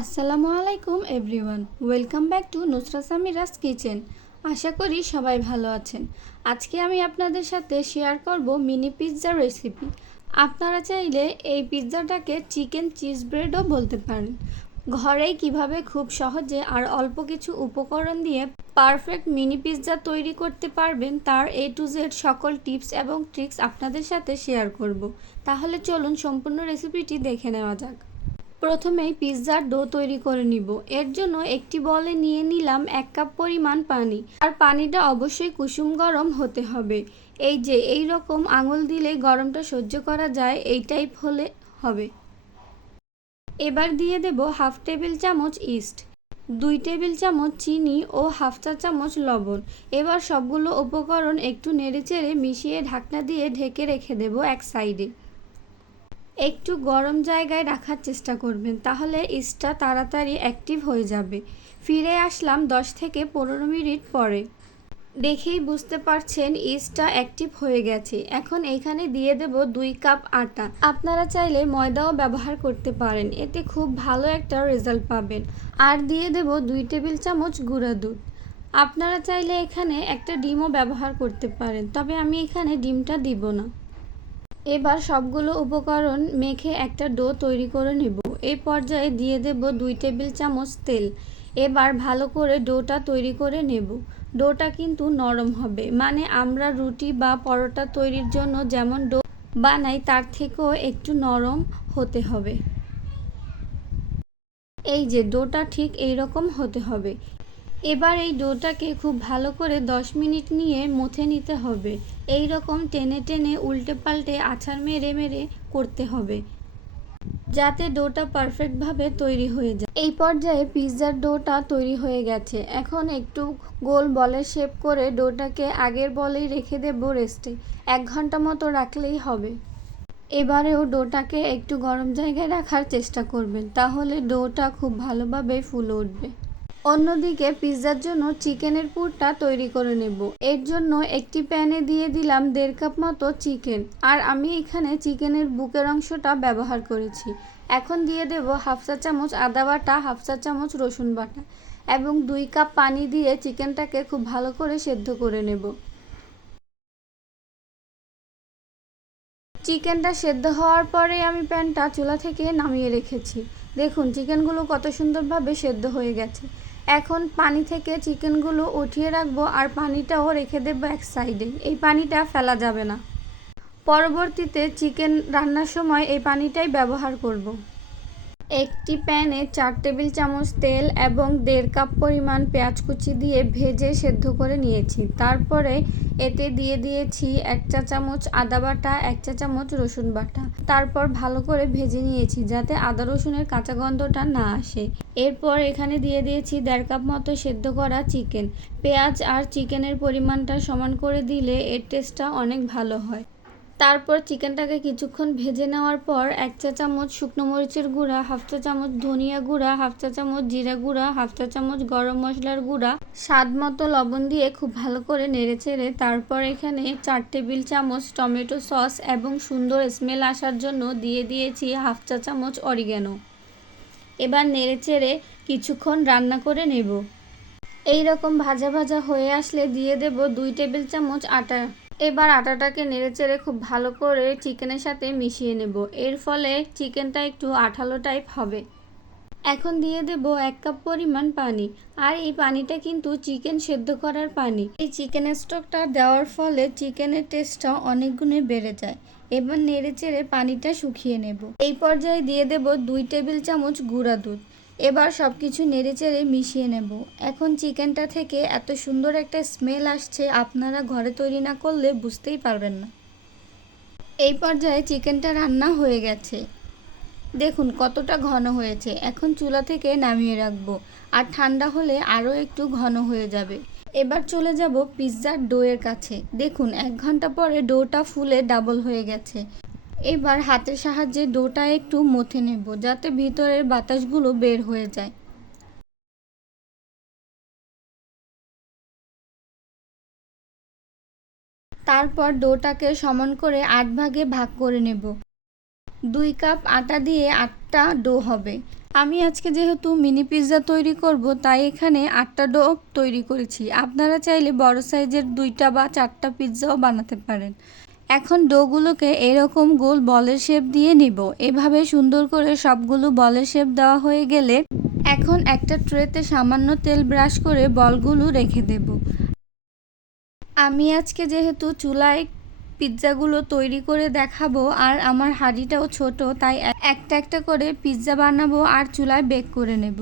আসসালামু আলাইকুম everyone welcome back to Nusra Samira's kitchen আশা করি সবাই ভালো আছেন। আজকে আমি আপনাদের সাথে শেয়ার করব মিনি পিৎজার রেসিপি আপনারা চাইলে এই পিৎজাটাকে চিকেন চিজ ব্রেডও বলতে পারেন। ঘরেই কীভাবে খুব সহজে আর অল্প কিছু উপকরণ দিয়ে পারফেক্ট মিনি পিৎজা তৈরি করতে পারবেন, তার এ টু জেড সকল টিপস এবং ট্রিক্স আপনাদের সাথে শেয়ার করব। তাহলে চলুন সম্পূর্ণ রেসিপিটি দেখে নেওয়া যাক। প্রথমেই পিৎজার ডো তৈরি করে নিব। এর জন্য একটি বলে নিয়ে নিলাম এক কাপ পরিমাণ পানি। আর পানিটা অবশ্যই কুসুম গরম হতে হবে। এই যে, এই রকম আঙুল দিলে গরমটা সহ্য করা যায়, এই টাইপ হলে হবে। এবার দিয়ে দেব হাফ টেবিল চামচ ইস্ট, দুই টেবিল চামচ চিনি ও হাফ চা চামচ লবণ। এবার সবগুলো উপকরণ একটু নেড়েচেড়ে মিশিয়ে ঢাকনা দিয়ে ঢেকে রেখে দেব এক সাইডে। একটু গরম জায়গায় রাখার চেষ্টা করবেন, তাহলে ইস্টটা তাড়াতাড়ি অ্যাক্টিভ হয়ে যাবে। ফিরে আসলাম দশ থেকে পনেরো মিনিট পরে। দেখেই বুঝতে পারছেন ইস্টটা অ্যাক্টিভ হয়ে গেছে। এখন এখানে দিয়ে দেব দুই কাপ আটা। আপনারা চাইলে ময়দাও ব্যবহার করতে পারেন, এতে খুব ভালো একটা রেজাল্ট পাবেন। আর দিয়ে দেব দুই টেবিল চামচ গুঁড়া দুধ। আপনারা চাইলে এখানে একটা ডিমও ব্যবহার করতে পারেন, তবে আমি এখানে ডিমটা দিব না। এবার সবগুলো উপকরণ মেখে একটা ডো তৈরি করে নেব। এই পর্যায়ে দিয়ে দেব দুই টেবিল চামচ তেল। এবার ভালো করে ডোটা তৈরি করে নেব। ডোটা কিন্তু নরম হবে মানে আমরা রুটি বা পরোটা তৈরির জন্য যেমন ডো বানাই, তার থেকেও একটু নরম হতে হবে। এই যে, ডোটা ঠিক এই রকম হতে হবে। এবার এই ডোটাকে খুব ভালো করে 10 মিনিট নিয়ে মথে নিতে হবে। এই রকম টেনে টেনে উল্টে পাল্টে আছাড় মেরে মেরে করতে হবে। যাতে ডোটা পারফেক্টভাবে তৈরি হয়ে যায়। এই পর্যায়ে পিৎজার ডোটা তৈরি হয়ে গেছে। এখন একটু গোল বলের শেপ করে ডোটাকে আগের বলেই রেখে দেবো রেস্টে এক ঘণ্টা মতো রাখলেই হবে। এবারেও ডোটাকে একটু গরম জায়গায় রাখার চেষ্টা করবেন। তাহলে ডোটা খুব ভালোভাবে ফুলে উঠবে। অন্যদিকে পিৎজার জন্য চিকেনের পুরটা তৈরি করে নেব। এর জন্য একটি প্যানে দিয়ে দিলাম দেড় কাপ মতো চিকেন। আর আমি এখানে চিকেনের বুকের অংশটা ব্যবহার করেছি। এখন দিয়ে দেব হাফ চা চামচ আদা বাটা, হাফ চা চামচ রসুন বাটা এবং দুই কাপ পানি দিয়ে চিকেনটাকে খুব ভালো করে সেদ্ধ করে নেব। চিকেনটা সেদ্ধ হওয়ার পরে আমি প্যানটা চুলা থেকে নামিয়ে রেখেছি। দেখুন, চিকেনগুলো কত সুন্দরভাবে সেদ্ধ হয়ে গেছে। এখন পানি থেকে চিকেনগুলো উঠিয়ে রাখব আর পানিটাও রেখে দেবো এক সাইডে এই পানিটা ফেলা যাবে না পরবর্তীতে চিকেন রান্নার সময় এই পানিটাই ব্যবহার করব। একটি প্যানে চার টেবিল চামচ তেল এবং দেড় কাপ পরিমাণ পেঁয়াজ কুচি দিয়ে ভেজে সেদ্ধ করে নিয়েছি। তারপরে এতে দিয়ে দিয়েছি এক চা চামচ আদা বাটা, এক চা চামচ রসুন বাটা। তারপর ভালো করে ভেজে নিয়েছি যাতে আদা রসুনের কাঁচা গন্ধটা না আসে। এরপর এখানে দিয়ে দিয়েছি দেড় কাপ মতো সেদ্ধ করা চিকেন। পেঁয়াজ আর চিকেনের পরিমাণটা সমান করে দিলে এর টেস্টটা অনেক ভালো হয়। তারপর চিকেনটাকে কিছুক্ষণ ভেজে নেওয়ার পর এক চা চামচ শুকনো মরিচের গুঁড়া, হাফ চা চামচ ধনিয়া গুঁড়া, হাফ চা চামচ জিরা গুঁড়া, হাফ চা চামচ গরম মশলার গুঁড়া। স্বাদ মতো লবণ দিয়ে খুব ভালো করে নেড়ে চেড়ে তারপর এখানে চার টেবিল চামচ টমেটো সস এবং সুন্দর স্মেল আসার জন্য দিয়ে দিয়েছি হাফ চা চামচ অরিগ্যানো। এবার নেড়ে চেড়ে কিছুক্ষণ রান্না করে নেব। এই রকম ভাজা ভাজা হয়ে আসলে দিয়ে দেব দুই টেবিল চামচ আটা। এবার আটাটাকে নেড়েচেড়ে খুব ভালো করে চিকেনের সাথে মিশিয়ে নেব। এর ফলে চিকেনটা একটু আঠালো টাইপ হবে। এখন দিয়ে দেব এক কাপ পরিমাণ পানি। আর এই পানিটা কিন্তু চিকেন সেদ্ধ করার পানি। এই চিকেনের স্টকটা দেওয়ার ফলে চিকেনের টেস্টটা অনেক গুণে বেড়ে যায়। এবার নেড়ে চেড়ে পানিটা শুকিয়ে নেব। এই পর্যায়ে দিয়ে দেব দুই টেবিল চামচ গুঁড়া দুধ। এবার সব কিছু নেড়ে চেড়ে মিশিয়ে নেব। এখন চিকেনটা থেকে এত সুন্দর একটা স্মেল আসছে, আপনারা ঘরে তৈরি না করলে বুঝতেই পারবেন না। এই পর্যায়ে চিকেনটা রান্না হয়ে গেছে। দেখুন কতটা ঘন হয়েছে। এখন চুলা থেকে নামিয়ে রাখব। আর ঠান্ডা হলে আরও একটু ঘন হয়ে যাবে। এবার চলে যাব পিৎজার ডোয়ের কাছে। দেখুন এক ঘণ্টা পরে ডোটা ফুলে ডাবল হয়ে গেছে। এবার হাতের সাহায্যে ডোটা একটু মথে নেব যাতে ভিতরের বাতাসগুলো বের হয়ে যায়। তারপর ডোটাকে সমান করে আট ভাগে ভাগ করে নেব। দুই কাপ আটা দিয়ে আটটা ডো হবে। আমি আজকে যেহেতু মিনি পিৎজা তৈরি করব, তাই এখানে আটটা ডো তৈরি করেছি। আপনারা চাইলে বড় সাইজের দুইটা বা চারটা পিৎজাও বানাতে পারেন। এখন ডোগুলোকে এরকম গোল বলের শেপ দিয়ে নিব। এভাবে সুন্দর করে সবগুলো বলের শেপ দেওয়া হয়ে গেলে এখন একটা ট্রেতে সামান্য তেল ব্রাশ করে বলগুলো রেখে দেব। আমি আজকে যেহেতু চুলায় পিৎজাগুলো তৈরি করে দেখাবো আর আমার হাঁড়িটাও ছোট, তাই একটা একটা করে পিৎজা বানাবো আর চুলায় বেক করে নেব।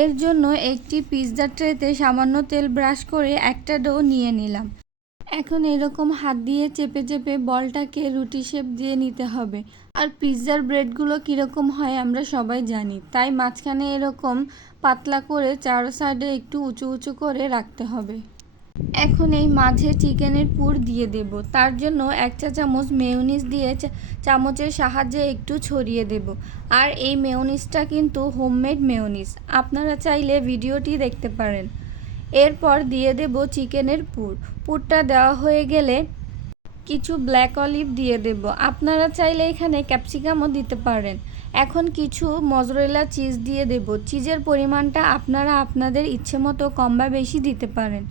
এর জন্য একটি পিৎজা ট্রেতে সামান্য তেল ব্রাশ করে একটা ডো নিয়ে নিলাম। এখন এরকম হাত দিয়ে চেপে চেপে বলটাকে রুটি শেপ দিয়ে নিতে হবে। আর পিৎজার ব্রেডগুলো কীরকম হয় আমরা সবাই জানি। তাই মাঝখানে এরকম পাতলা করে চারো সাইডে একটু উঁচু উঁচু করে রাখতে হবে। এখন এই মাঝে চিকেনের পুর দিয়ে দেব। তার জন্য এক চা চামচ মেয়নিজ দিয়ে চামচের সাহায্যে একটু ছড়িয়ে দেব। আর এই মেয়নিজটা কিন্তু হোমমেড মেয়নিজ। আপনারা চাইলে ভিডিওটি দেখতে পারেন। এরপর দিয়ে দেব চিকেনের পুর। পুরটা দেওয়া হয়ে গেলে কিছু ব্ল্যাক অলিভ দিয়ে দেব। আপনারা চাইলে এখানে ক্যাপসিকামও দিতে পারেন। এখন কিছু মজরেলা চিজ দিয়ে দেব। চিজের পরিমাণটা আপনারা আপনাদের ইচ্ছে মতো কম বা বেশি দিতে পারেন।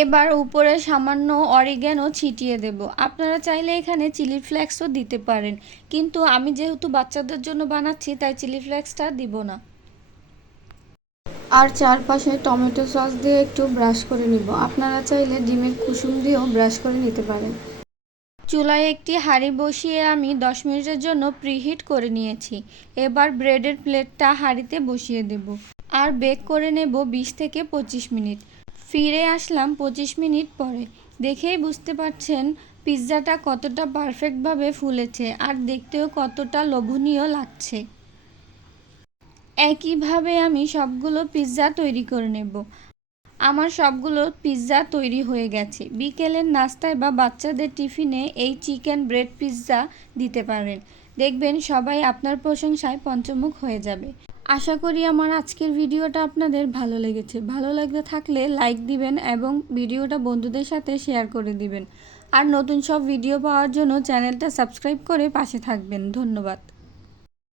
এবার উপরে সামান্য অরিগ্যানও ছিটিয়ে দেব। আপনারা চাইলে এখানে চিলি ফ্লেক্সও দিতে পারেন। কিন্তু আমি যেহেতু বাচ্চাদের জন্য বানাচ্ছি, তাই চিলি ফ্লেক্সটা দিব না। আর চারপাশে টমেটো সস দিয়ে একটু ব্রাশ করে নিব। আপনারা চাইলে ডিমের কুসুম দিয়েও ব্রাশ করে নিতে পারেন। চুলায় একটি হাঁড়ি বসিয়ে আমি দশ মিনিটের জন্য প্রিহিট করে নিয়েছি। এবার ব্রেডের প্লেটটা হাঁড়িতে বসিয়ে দেব। আর বেক করে নেব বিশ থেকে পঁচিশ মিনিট। ফিরে আসলাম পঁচিশ মিনিট পরে। দেখেই বুঝতে পারছেন পিৎজাটা কতটা পারফেক্টভাবে ফুলেছে আর দেখতেও কতটা লোভনীয় লাগছে। একইভাবে আমি সবগুলো পিৎজা তৈরি করে নেব। আমার সবগুলো পিৎজা তৈরি হয়ে গেছে। বিকেলের নাস্তায় বা বাচ্চাদের টিফিনে এই চিকেন ব্রেড পিৎজা দিতে পারেন। দেখবেন সবাই আপনার প্রশংসায় পঞ্চমুখ হয়ে যাবে। আশা করি আমার আজকের ভিডিওটা আপনাদের ভালো লেগেছে। ভালো লাগতে থাকলে লাইক দিবেন এবং ভিডিওটা বন্ধুদের সাথে শেয়ার করে দিবেন। আর নতুন সব ভিডিও পাওয়ার জন্য চ্যানেলটা সাবস্ক্রাইব করে পাশে থাকবেন। ধন্যবাদ।